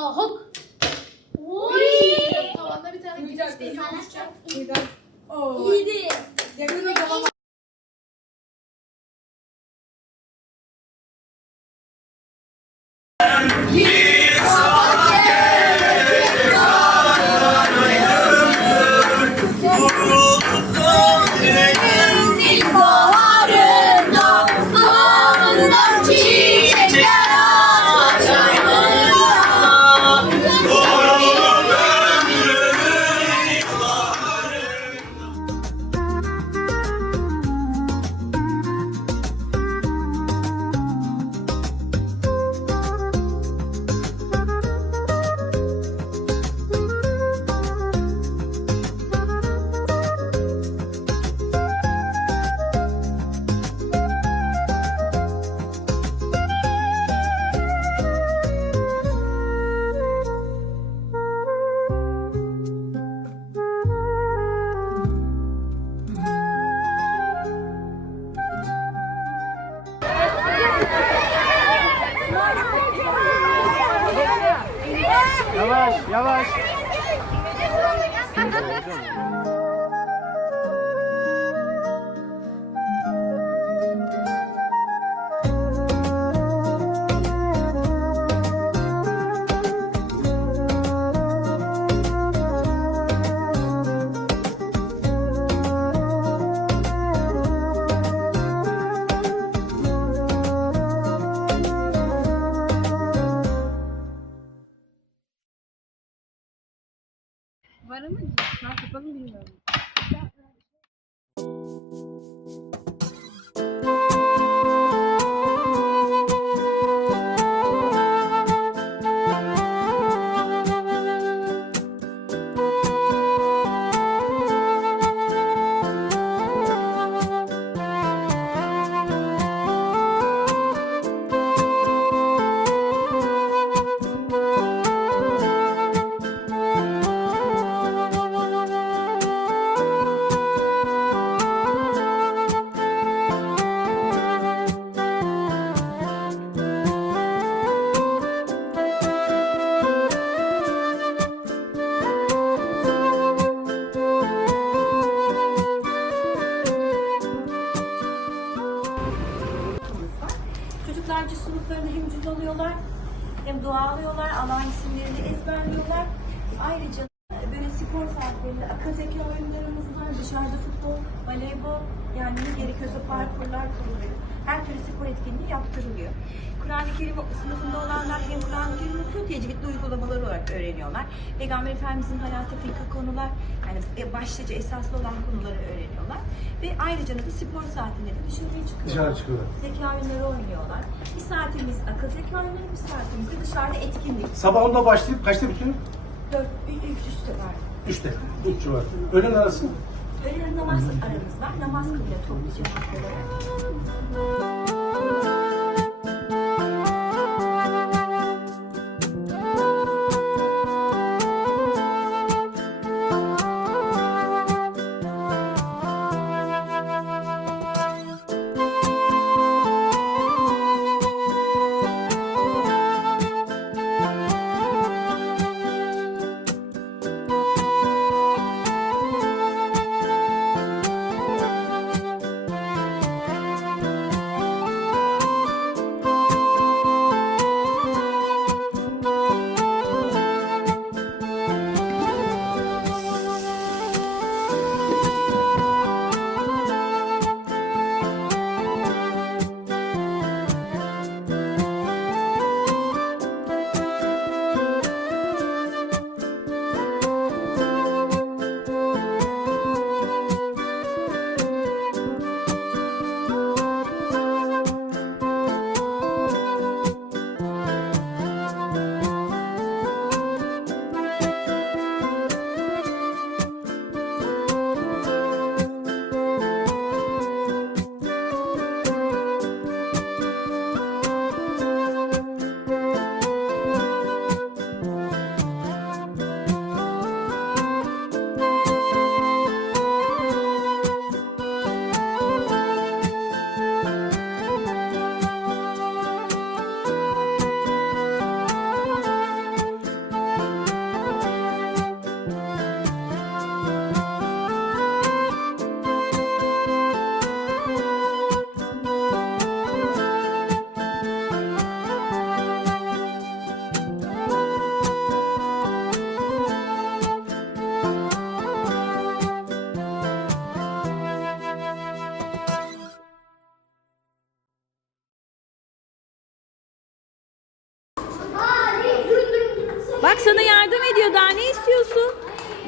hok. Oy. Tavanda bir tane Duyacak, değil. duyacak. Birden. Oo. İyiydi. Yakında Bağımda çiçekler yavaş. Var ama ne yapalım bilmiyorum. Çocuklar cüz alıyorlar hem dua alıyorlar, Allah'ın isimlerini ezberliyorlar. Ayrıca böyle spor saatlerinde akazeki oyunlarımız var. Dışarıda futbol, voleybol, yani gerekiyorsa parkurlar kuruluyor. Her türlü spor etkinliği yaptırılıyor. Kur'an-ı Kerim sınıfında olanlar hem Kur'an-ı Kerim okuyor, tecvidli uygulamalar olarak öğreniyorlar. Peygamber Efendimizin hayatı, fıkıh konular, yani başlıca esaslı olan konuları öğreniyorlar. Ve ayrıca da spor saatinde de dışarıya çıkıyorlar. Dışarı çıkıyorlar. Zeka oyunları oynuyorlar. Bir saatimiz akıl zeka oyunları, bir saatimiz de dışarıda etkinlik. Sabah 10'da başlayıp kaçta bitiyor? Dört, üç üstü var. 3'te. 3 civarı. Öğlen arası Öğlen namaz aramız var. Namaz kılıyor toplu cemaat olarak.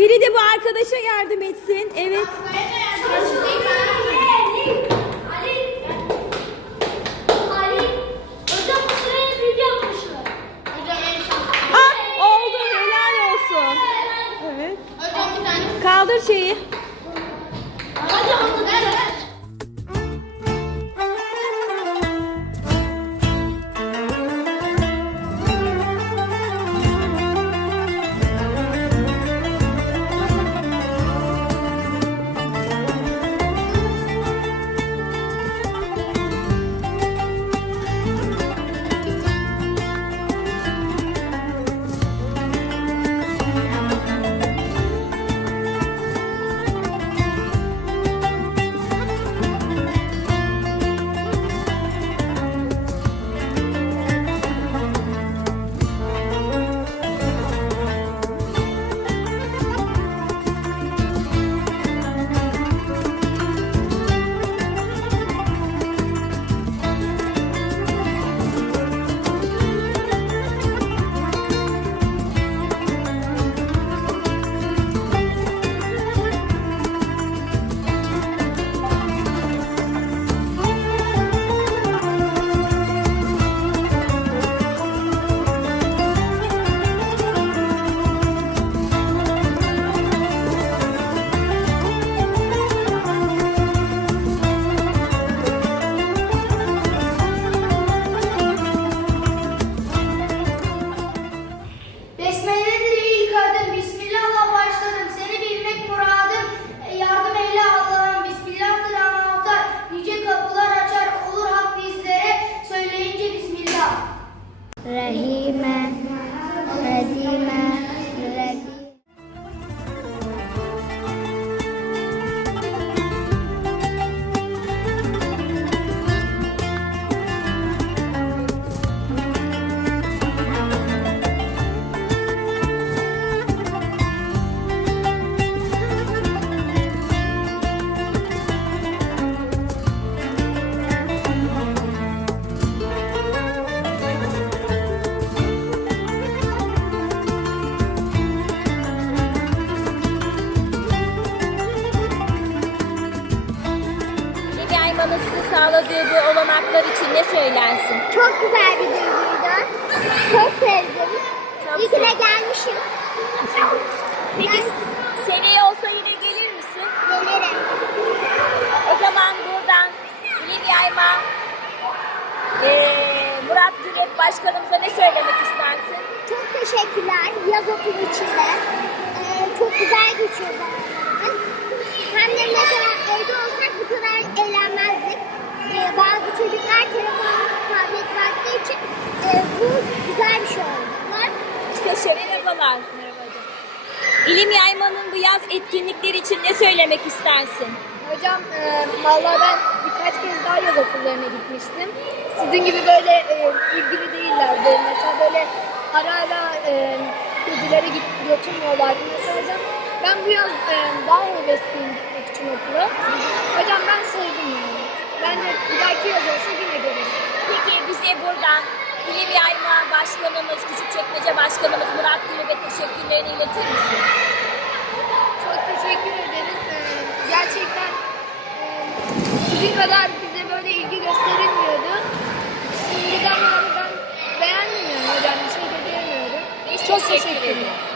Biri de bu arkadaşa yardım etsin. Evet. Ah oldu helal olsun. Evet. Kaldır şeyi. Sağladığı bu olanaklar için ne söylersin? Çok güzel bir duyguydu. Çok sevdim. Çok İyi ki de gelmişim. Peki seneye olsa yine gelir misin? Gelirim. O zaman buradan Bilgi Ayman, eee, Murat Gülek Başkanımıza ne söylemek istersin? Çok teşekkürler yaz okulu içinde. Ee, çok güzel geçiyor zamanlarımız. Evde olsak bu kadar eğlenmezdik. Ee, bazı çocuklar telefon, tablet baktığı için e, bu güzel bir şey oldu. Teşekkür Merhabalar. Merhaba hocam. İlim Yayman'ın bu yaz etkinlikleri için ne söylemek istersin? Hocam e, vallahi ben birkaç kez daha yaz okullarına gitmiştim. Sizin gibi böyle e, ilgili değillerdi. Mesela böyle ara ara e, gezilere git, götürmüyorlardı. Mesela hocam ben bu yaz e, daha hevesliyim gitmek için okula. Hocam ben sevdim yani. Bence bir dahaki yaz olsa yine geliriz. Peki bize buradan İlim Yayma Başkanımız, Küçükçekmece Başkanımız Murat Gül'e teşekkürlerini iletir misin? Çok teşekkür ederiz. Ee, gerçekten e, sizin kadar bize böyle ilgi gösterilmiyordu. Şimdiden yani ben beğendim yani hocam bir şey de diyemiyorum. Biz Çok teşekkür teşekkür ederim.